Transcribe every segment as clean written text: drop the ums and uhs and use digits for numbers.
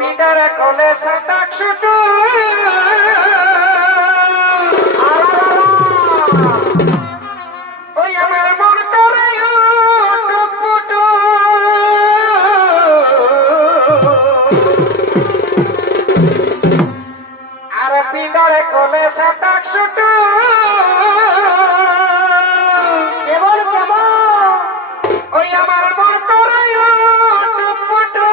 গোপীটার কোলে সাতাক শুটু ওই আমার মন করে টুকপুটু আর পিটার কোলে সাতাক শুটু কেমন কেমন ওই আমার মন করে টুকপুটু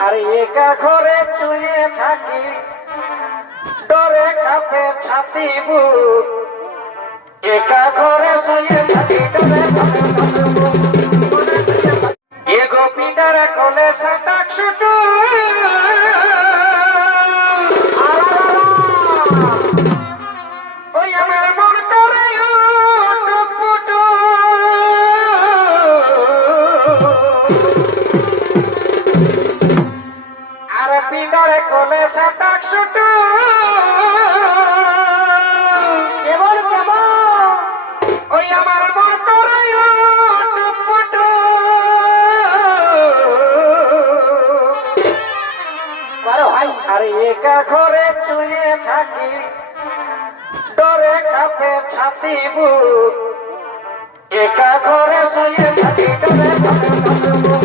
আরে একা ঘরে শুয়ে থাকি ডরে কাঁপে ছাতি বুক একা ঘরে শুয়ে থাকি ডরে কাঁপে ছাতি বুক এ গোপীটার কোলে সাতাক শুটু ওই আমার মন করে টুকপুটু আর পিটার কোলে সাতাক শুটু কেমন কেমন ওই আমার মন করে টুকপুটু আরে একা ঘরে শুয়ে থাকি ডরে কাঁপে ছাতি বুক একা ঘরে শুয়ে থাকি ডরে কাঁপে ছাতি বুক